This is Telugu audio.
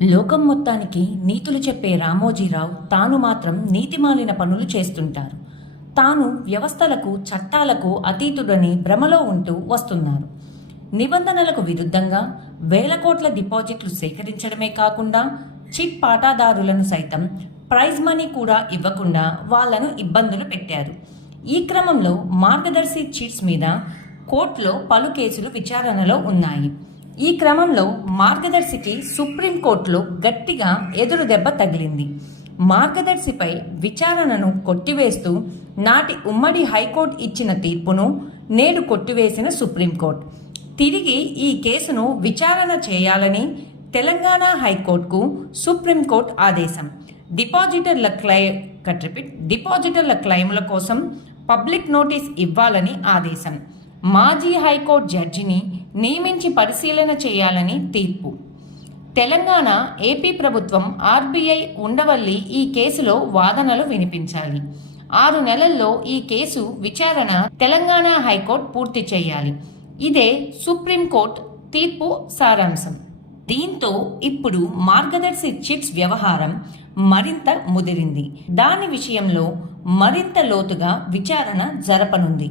లోకం మొత్తానికి నీతులు చెప్పే రామోజీరావు తాను మాత్రం నీతిమాలిన పనులు చేస్తుంటారు. తాను వ్యవస్థలకు చట్టాలకు అతీతుడని భ్రమలో ఉంటూ వస్తున్నారు. నిబంధనలకు విరుద్ధంగా వేల కోట్ల డిపాజిట్లు సేకరించడమే కాకుండా చిట్ పాటాదారులను సైతం ప్రైజ్ మనీ కూడా ఇవ్వకుండా వాళ్ళను ఇబ్బందులు పెట్టారు. ఈ క్రమంలో మార్గదర్శి చిట్స్ మీద కోర్టులో పలు కేసులు విచారణలో ఉన్నాయి. ఈ క్రమంలో మార్గదర్శికి సుప్రీంకోర్టులో గట్టిగా ఎదురు దెబ్బ తగిలింది. మార్గదర్శిపై విచారణను కొట్టివేస్తూ నాటి ఉమ్మడి హైకోర్టు ఇచ్చిన తీర్పును నేడు కొట్టివేసిన సుప్రీంకోర్టు తిరిగి ఈ కేసును విచారణ చేయాలని తెలంగాణ హైకోర్టుకు సుప్రీంకోర్టు ఆదేశం. డిపాజిటర్ల క్లై కట్రిపిట్ డిపాజిటర్ల క్లైముల కోసం పబ్లిక్ నోటీస్ ఇవ్వాలని ఆదేశం. మాజీ హైకోర్టు జడ్జిని నియమించి పరిశీలన చేయాలని తీర్పు. తెలంగాణ ఏపీ ప్రభుత్వం ఆర్బీఐ ఉండవల్లి ఈ కేసులో వాదనలు వినిపించాలి. ఆరు నెలల్లో ఈ కేసు విచారణ తెలంగాణ హైకోర్టు పూర్తి చేయాలి. ఇదే సుప్రీంకోర్టు తీర్పు సారాంశం. దీంతో ఇప్పుడు మార్గదర్శి చిట్స్ వ్యవహారం మరింత ముదిరింది. దాని విషయంలో మరింత లోతుగా విచారణ జరపనుంది.